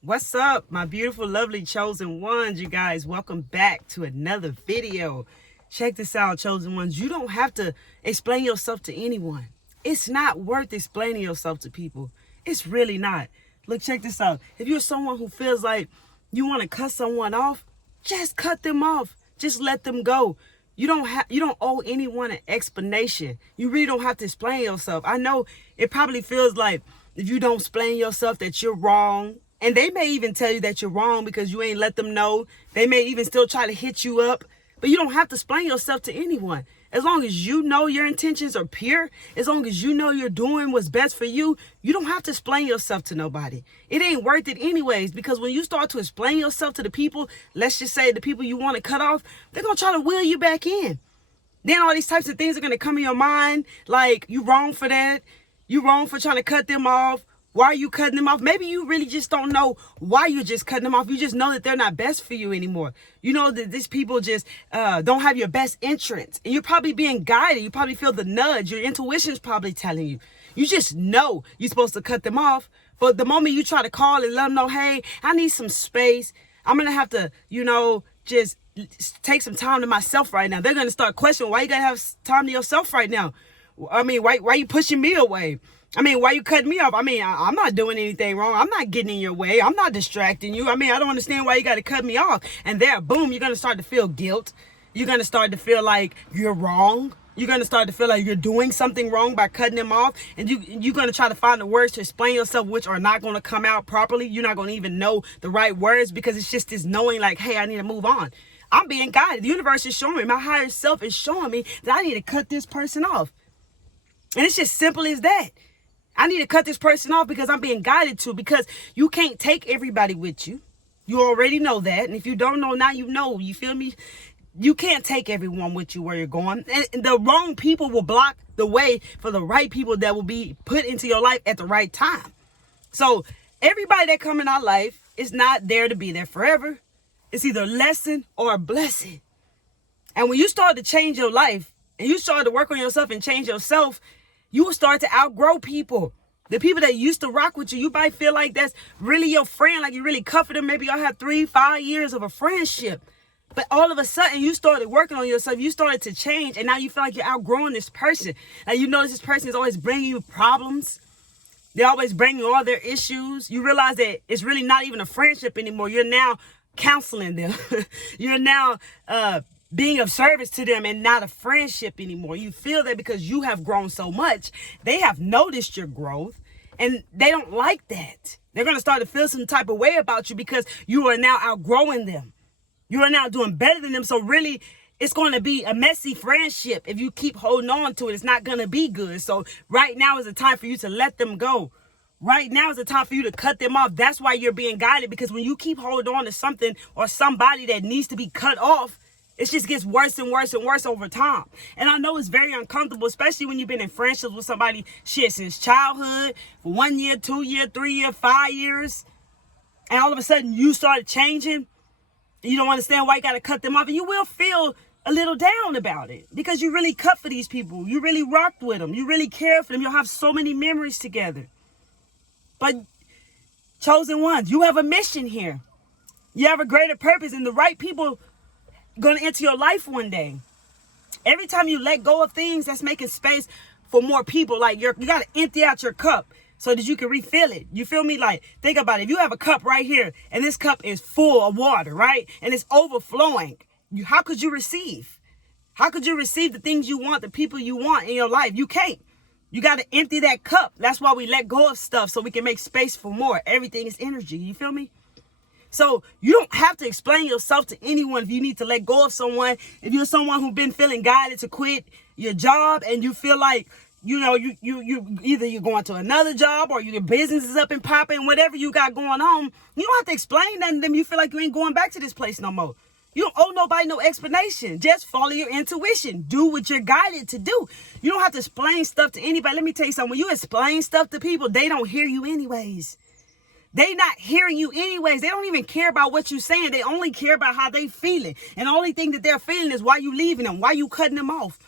What's up, my beautiful, lovely chosen ones? You guys, welcome back to another video. Check this out, chosen ones. You don't have to explain yourself to anyone. It's not worth explaining yourself to people. It's really not. Look, check this out. If you're someone who feels like you want to cut someone off, just cut them off. Just let them go. You don't owe anyone an explanation. You really don't have to explain yourself. I know it probably feels like if you don't explain yourself that you're wrong. And they may even tell you that you're wrong because you ain't let them know. They may even still try to hit you up. But you don't have to explain yourself to anyone. As long as you know your intentions are pure, as long as you know you're doing what's best for you, you don't have to explain yourself to nobody. It ain't worth it anyways, because when you start to explain yourself to the people, let's just say the people you want to cut off, they're going to try to wheel you back in. Then all these types of things are going to come in your mind, like you wrong for that. You wrong for trying to cut them off. Why are you cutting them off? Maybe you really just don't know why you're just cutting them off. You just know that they're not best for you anymore. You know that these people just don't have your best interests. And you're probably being guided. You probably feel the nudge. Your intuition is probably telling you. You just know you're supposed to cut them off. But the moment you try to call and let them know, hey, I need some space. I'm going to have to, just take some time to myself right now. They're going to start questioning, why you got to have time to yourself right now? I mean, why you pushing me away? I mean, why you cutting me off? I mean, I'm not doing anything wrong. I'm not getting in your way. I'm not distracting you. I mean, I don't understand why you got to cut me off. And there, boom, you're going to start to feel guilt. You're going to start to feel like you're wrong. You're going to start to feel like you're doing something wrong by cutting them off. And you're going to try to find the words to explain yourself, which are not going to come out properly. You're not going to even know the right words because it's just this knowing like, hey, I need to move on. I'm being guided. The universe is showing me. My higher self is showing me that I need to cut this person off. And it's just simple as that. I need to cut this person off because I'm being guided to, because you can't take everybody with you. You already know that. And if you don't know, now you know. You feel me? You can't take everyone with you where you're going. And the wrong people will block the way for the right people that will be put into your life at the right time. So everybody that come in our life is not there to be there forever. It's either a lesson or a blessing. And when you start to change your life and you start to work on yourself and change yourself, you will start to outgrow people. The people that used to rock with you, you might feel like that's really your friend, like you really comfort them. Maybe y'all have 3-5 years of a friendship. But all of a sudden, you started working on yourself. You started to change. And now you feel like you're outgrowing this person. And you notice this person is always bringing you problems. They're always bringing all their issues. You realize that it's really not even a friendship anymore. You're now counseling them. You're now being of service to them and not a friendship anymore. You feel that because you have grown so much, they have noticed your growth and they don't like that. They're going to start to feel some type of way about you because you are now outgrowing them. You are now doing better than them. So really, it's going to be a messy friendship. If you keep holding on to it, it's not going to be good. So right now is the time for you to let them go. Right now is the time for you to cut them off. That's why you're being guided, because when you keep holding on to something or somebody that needs to be cut off, it just gets worse and worse and worse over time. And I know it's very uncomfortable, especially when you've been in friendships with somebody since childhood, for 1 year, 2 year, 3 year, 5 years. And all of a sudden you started changing. You don't understand why you got to cut them off. And you will feel a little down about it because you really cut for these people. You really rocked with them. You really care for them. You'll have so many memories together. But chosen ones, you have a mission here. You have a greater purpose, and the right people going to enter your life one day. Every time you let go of things, that's making space for more people. Like you got to empty out your cup so that you can refill it. You feel me? Like, think about it. If you have a cup right here and this cup is full of water, right? And it's overflowing. How could you receive? How could you receive the things you want, the people you want in your life? You can't. You got to empty that cup. That's why we let go of stuff, so we can make space for more. Everything is energy. You feel me? So you don't have to explain yourself to anyone if you need to let go of someone. If you're someone who's been feeling guided to quit your job and you feel like, you either you're going to another job or your business is up and popping, whatever you got going on, you don't have to explain nothing to them. You feel like you ain't going back to this place no more. You don't owe nobody no explanation. Just follow your intuition. Do what you're guided to do. You don't have to explain stuff to anybody. Let me tell you something. When you explain stuff to people, they don't hear you anyways. They not hearing you anyways. They don't even care about what you're saying. They only care about how they feeling. And the only thing that they're feeling is why you leaving them, why you cutting them off,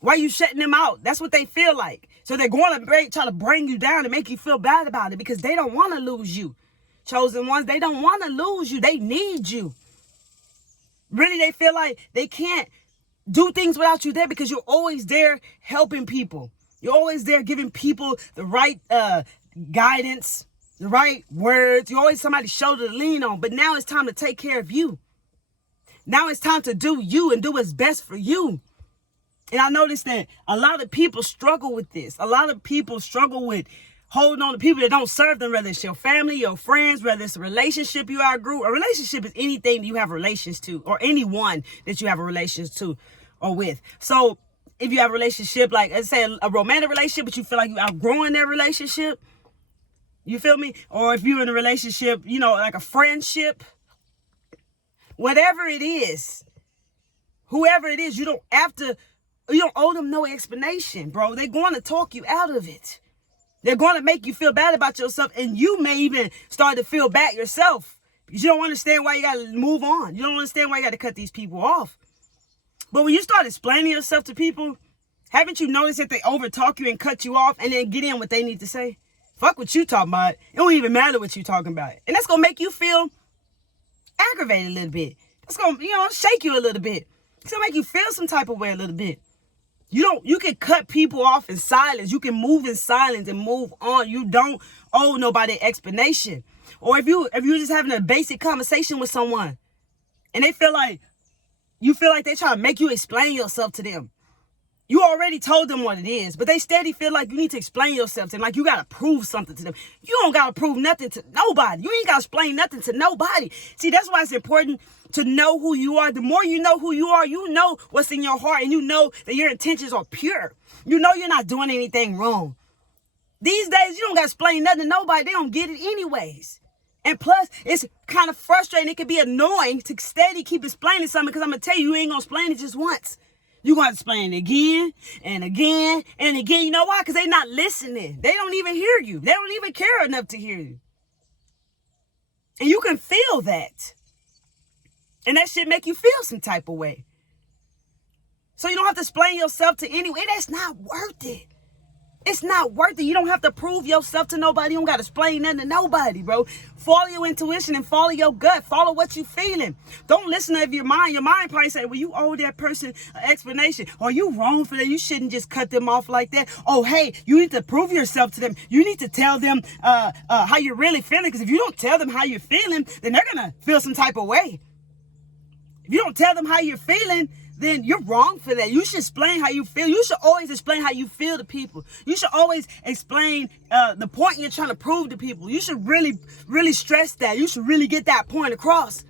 why you shutting them out. That's what they feel like. So they're going to try to bring you down and make you feel bad about it because they don't want to lose you. chosen ones. They don't want to lose you. They need you. Really, they feel like they can't do things without you there because you're always there helping people. You're always there giving people the right guidance, the right words. You're always somebody's shoulder to lean on. But now it's time to take care of you. Now it's time to do you and do what's best for you. And I noticed that a lot of people struggle with this. A lot of people struggle with holding on to people that don't serve them, whether it's your family, your friends, whether it's a relationship you outgrew. A relationship is anything that you have relations to, or anyone that you have a relationship to or with. So if you have a relationship, like let's say a romantic relationship, but you feel like you're outgrowing that relationship, you feel me? Or if you're in a relationship, you know, like a friendship, whatever it is, whoever it is, you don't owe them no explanation, bro. They're going to talk you out of it. They're going to make you feel bad about yourself, and you may even start to feel bad yourself because you don't understand why you got to move on. You don't understand why you got to cut these people off. But when you start explaining yourself to people, haven't you noticed that they overtalk you and cut you off and then get in what they need to say? Fuck what you talking about. It don't even matter what you talking about. And that's going to make you feel aggravated a little bit. It's going to, shake you a little bit. It's going to make you feel some type of way a little bit. You can cut people off in silence. You can move in silence and move on. You don't owe nobody explanation. Or if you're just having a basic conversation with someone and they feel like they're trying to make you explain yourself to them. You already told them what it is, but they steady feel like you need to explain yourself to them, like you got to prove something to them. You don't got to prove nothing to nobody. You ain't got to explain nothing to nobody. See, that's why it's important to know who you are. The more you know who you are, you know what's in your heart, and you know that your intentions are pure. You know you're not doing anything wrong. These days, you don't got to explain nothing to nobody. They don't get it anyways. And plus, it's kind of frustrating. It can be annoying to steady keep explaining something because I'm going to tell you, you ain't going to explain it just once. You're going to explain it again and again and again. You know why? Because they're not listening. They don't even hear you. They don't even care enough to hear you. And you can feel that. And that shit make you feel some type of way. So you don't have to explain yourself to anyone. That's not worth it. It's not worth it. You don't have to prove yourself to nobody. You don't got to explain nothing to nobody, bro. Follow your intuition and follow your gut. Follow what you feeling. Don't listen to your mind. Your mind probably say, well, you owe that person an explanation. Or you wrong for that. You shouldn't just cut them off like that. Oh, hey, you need to prove yourself to them. You need to tell them how you're really feeling. Because if you don't tell them how you're feeling, then they're going to feel some type of way. If you don't tell them how you're feeling, then you're wrong for that. You should explain how you feel. You should always explain how you feel to people. You should always explain the point you're trying to prove to people. You should really, really stress that. You should really get that point across.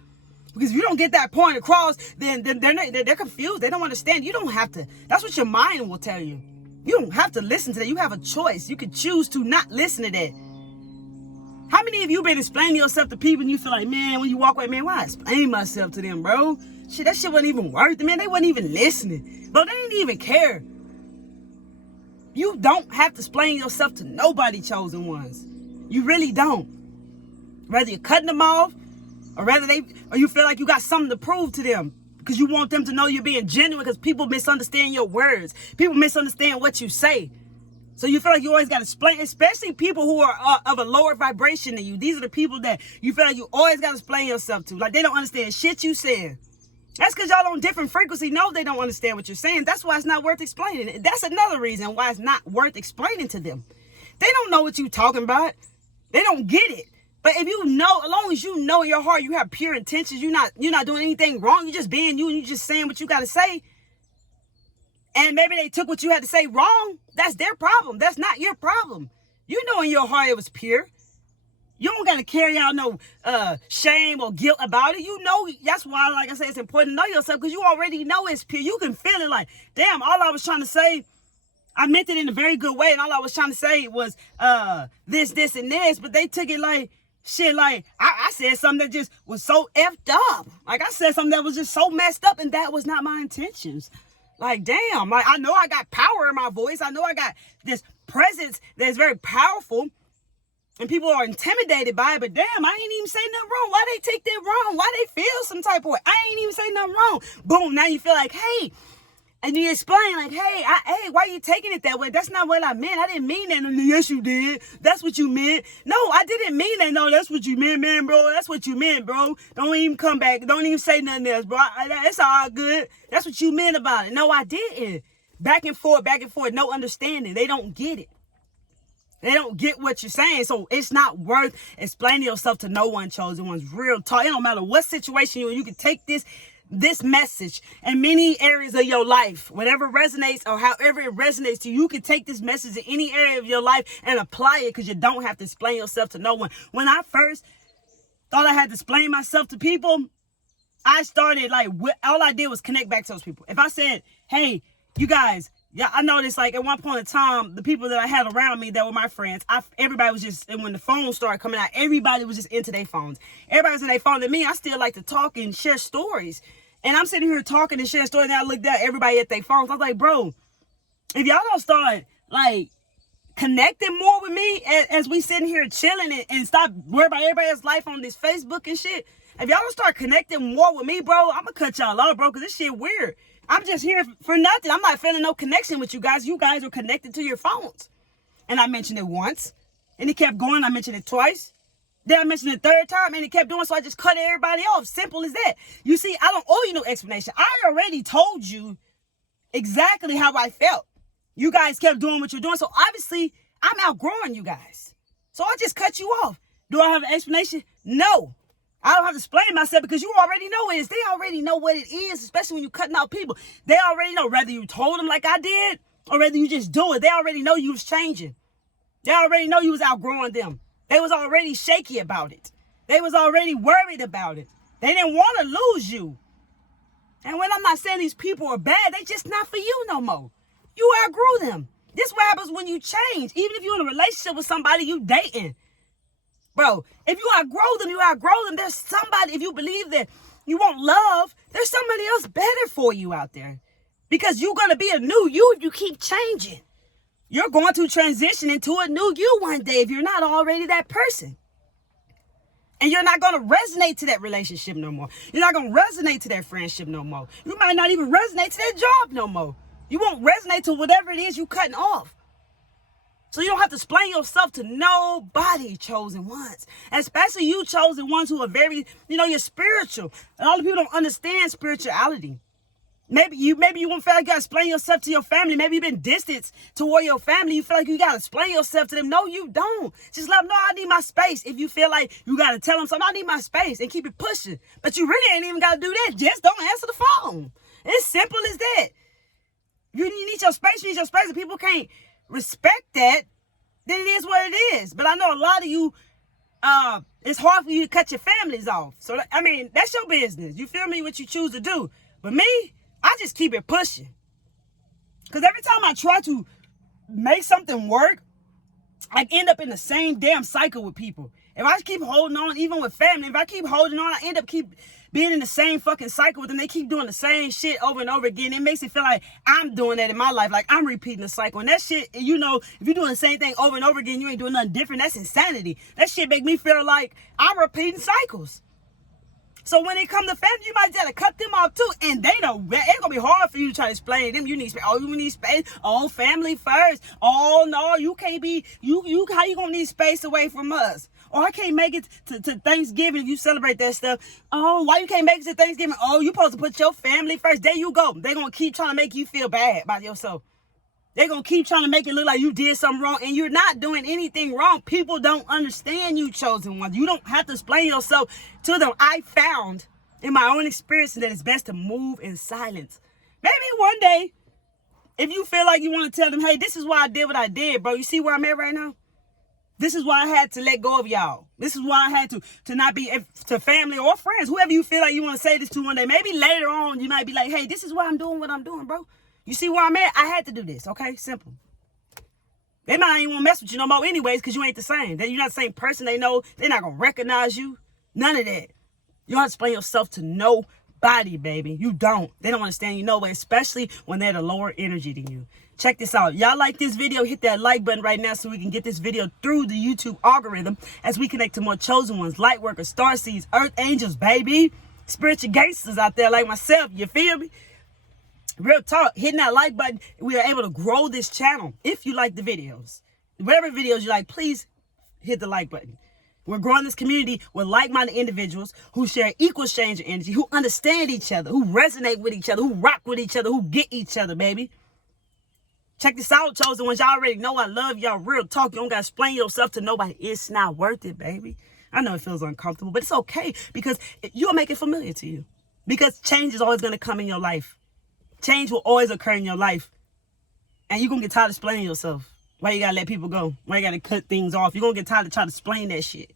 Because if you don't get that point across, then they're confused. They don't understand. You don't have to. That's what your mind will tell you. You don't have to listen to that. You have a choice. You can choose to not listen to that. How many of you been explaining yourself to people and you feel like, man, when you walk away, man, why I explain myself to them, bro? Shit, that shit wasn't even worth it, man. They wasn't even listening. Bro, they didn't even care. You don't have to explain yourself to nobody, chosen ones. You really don't. Whether you're cutting them off or you feel like you got something to prove to them because you want them to know you're being genuine because people misunderstand your words. People misunderstand what you say. So you feel like you always got to explain, especially people who are of a lower vibration than you. These are the people that you feel like you always got to explain yourself to. Like they don't understand shit you saying. That's because y'all on different frequency. No, they don't understand what you're saying. That's why it's not worth explaining. That's another reason why it's not worth explaining to them. They don't know what you're talking about. They don't get it. But if you know, as long as you know in your heart you have pure intentions, you're not doing anything wrong. You're just being you and you're just saying what you got to say. And maybe they took what you had to say wrong. That's their problem. That's not your problem. You know in your heart it was pure. You don't got to carry out no shame or guilt about it. You know, that's why, like I said, it's important to know yourself because you already know it's pure. You can feel it like, damn, all I was trying to say, I meant it in a very good way. And all I was trying to say was this, and this. But they took it like, shit, like I said something that just was so effed up. Like I said something that was just so messed up and that was not my intentions. Like, damn, like I know I got power in my voice. I know I got this presence that's very powerful. And people are intimidated by it, but damn, I ain't even say nothing wrong. Why they take that wrong? Why they feel some type of way? I ain't even say nothing wrong. Boom, now you feel like, hey, And you explain like, hey, why are you taking it that way? That's not what I meant. I didn't mean that. And yes, you did. That's what you meant. No, I didn't mean that. No, that's what you meant, man, bro. That's what you meant, bro. Don't even come back. Don't even say nothing else, bro. It's all good. That's what you meant about it. No, I didn't. Back and forth, no understanding. They don't get it. They don't get what you're saying. So it's not worth explaining yourself to no one, chosen ones. Real talk. It don't matter what situation you're in. You can take this message in many areas of your life, whatever resonates or however it resonates to you. You can take this message in any area of your life and apply it, because you don't have to explain yourself to no one. When I first thought I had to explain myself to people, I started all I did was connect back to those people. If I said, hey, you guys, yeah, I noticed at one point in time, the people that I had around me that were my friends, everybody was just, and when the phones started coming out, everybody was just into their phones. Everybody was in their phone. And me, I still like to talk and share stories. And I'm sitting here talking and sharing stories, and I looked at everybody at their phones. I was like, bro, if y'all don't start connecting more with me as we sitting here chilling and stop worrying about everybody else's life on this Facebook and shit, if y'all don't start connecting more with me, bro, I'm gonna cut y'all off, bro, because this shit weird. I'm just here for nothing. I'm not feeling no connection with you guys. You guys are connected to your phones. And I mentioned it once, and it kept going. I mentioned it twice. Then I mentioned it the third time, and it kept doing, so I just cut everybody off. Simple as that. You see, I don't owe you no explanation. I already told you exactly how I felt. You guys kept doing what you're doing, so obviously, I'm outgrowing you guys. So I just cut you off. Do I have an explanation? No. I don't have to explain myself, because you already know it is. They already know what it is, especially when you're cutting out people. They already know, whether you told them like I did or whether you just do it. They already know you was changing. They already know you was outgrowing them. They was already shaky about it. They was already worried about it. They didn't want to lose you. And when I'm not saying these people are bad, they just not for you no more. You outgrew them. This is what happens when you change. Even if you're in a relationship with somebody you dating. Bro, if you outgrow them, you outgrow them. There's somebody, if you believe that you want love, there's somebody else better for you out there. Because you're going to be a new you if you keep changing. You're going to transition into a new you one day if you're not already that person. And you're not going to resonate to that relationship no more. You're not going to resonate to that friendship no more. You might not even resonate to that job no more. You won't resonate to whatever it is you're cutting off. So you don't have to explain yourself to nobody, chosen ones. Especially you chosen ones who are very, you're spiritual. And all the people don't understand spirituality. Maybe you won't feel like you got to explain yourself to your family. Maybe you've been distant toward your family. You feel like you got to explain yourself to them. No, you don't. Just let them know I need my space. If you feel like you got to tell them something, I need my space, and keep it pushing. But you really ain't even got to do that. Just don't answer the phone. It's simple as that. You need your space. You need your space. If people can't respect that, then it is what it is. But I know a lot of you, it's hard for you to cut your families off. So, that's your business. You feel me? What you choose to do. But me, I just keep it pushing. Because every time I try to make something work, I end up in the same damn cycle with people. If I keep holding on, even with family, if I keep holding on, I end up being in the same fucking cycle with them. They keep doing the same shit over and over again. It makes it feel like I'm doing that in my life. Like I'm repeating the cycle. And that shit, if you're doing the same thing over and over again, you ain't doing nothing different. That's insanity. That shit make me feel like I'm repeating cycles. So when it comes to family, you might just have to cut them off too. And they know it's gonna be hard for you to try to explain to them. You need space. Oh, you need space. Oh, family first. Oh no, you can't be you how you gonna need space away from us? Or I can't make it to Thanksgiving if you celebrate that stuff. Oh, why you can't make it to Thanksgiving? Oh, you supposed to put your family first. There you go. They're gonna keep trying to make you feel bad about yourself. They're going to keep trying to make it look like you did something wrong, and you're not doing anything wrong. People don't understand you, chosen ones. You don't have to explain yourself to them. I found in my own experience that it's best to move in silence. Maybe one day, if you feel like you want to tell them, hey, this is why I did what I did, bro. You see where I'm at right now? This is why I had to let go of y'all. This is why I had to not be to family or friends, whoever you feel like you want to say this to one day. Maybe later on, you might be like, hey, this is why I'm doing what I'm doing, bro. You see where I'm at? I had to do this, okay? Simple. They might not even want to mess with you no more anyways because you ain't the same. You're not the same person. They know they're not going to recognize you. None of that. You don't have to explain yourself to nobody, baby. You don't. They don't understand you no way, especially when they're the lower energy than you. Check this out. Y'all like this video? Hit that like button right now so we can get this video through the YouTube algorithm as we connect to more chosen ones, light workers, star seeds, earth angels, baby. Spiritual gangsters out there like myself. You feel me? Real talk, hitting that like button, we are able to grow this channel. If you like the videos, whatever videos you like, please hit the like button. We're growing this community with like-minded individuals who share equal exchange of energy, who understand each other, who resonate with each other, who rock with each other, who get each other, baby. Check this out, chosen ones. Y'all already know I love y'all. Real talk. You don't got to explain yourself to nobody. It's not worth it, baby. I know it feels uncomfortable, but it's okay because you'll make it familiar to you. Because change is always going to come in your life. Change will always occur in your life. And you're going to get tired of explaining yourself. Why you got to let people go? Why you got to cut things off? You're going to get tired of trying to explain that shit.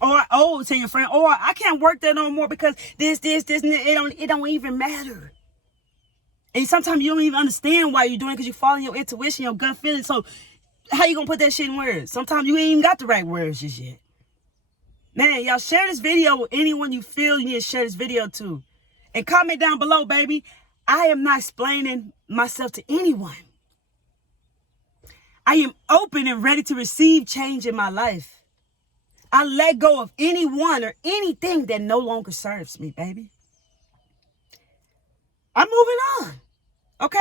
Or, tell your friend, I can't work there no more because this, and it don't even matter. And sometimes you don't even understand why you're doing it because you're following your intuition, your gut feeling. So how you going to put that shit in words? Sometimes you ain't even got the right words just yet. Man, y'all share this video with anyone you feel you need to share this video to. And comment down below, baby. I am not explaining myself to anyone. I am open and ready to receive change in my life. I let go of anyone or anything that no longer serves me, baby. I'm moving on. Okay?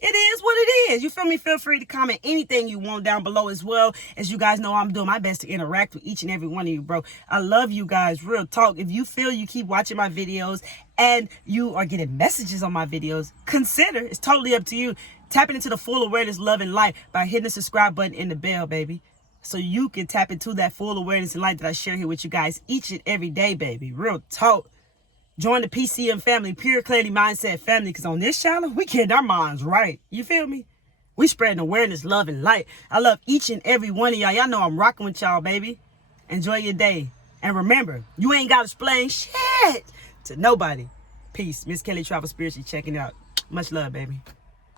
It is what it is. You feel me? Feel free to comment anything you want down below as well. As you guys know, I'm doing my best to interact with each and every one of you, bro. I love you guys. Real talk. If you feel you keep watching my videos and you are getting messages on my videos, consider, it's totally up to you, tapping into the full awareness, love, and light by hitting the subscribe button and the bell, baby. So you can tap into that full awareness and light that I share here with you guys each and every day, baby. Real talk. Join the PCM family, Pure Clarity Mindset family, because on this channel, we getting our minds right. You feel me? We spreading awareness, love, and light. I love each and every one of y'all. Y'all know I'm rocking with y'all, baby. Enjoy your day. And remember, you ain't got to explain shit to nobody. Peace. Miss Kelly Travel Spiritually checking out. Much love, baby.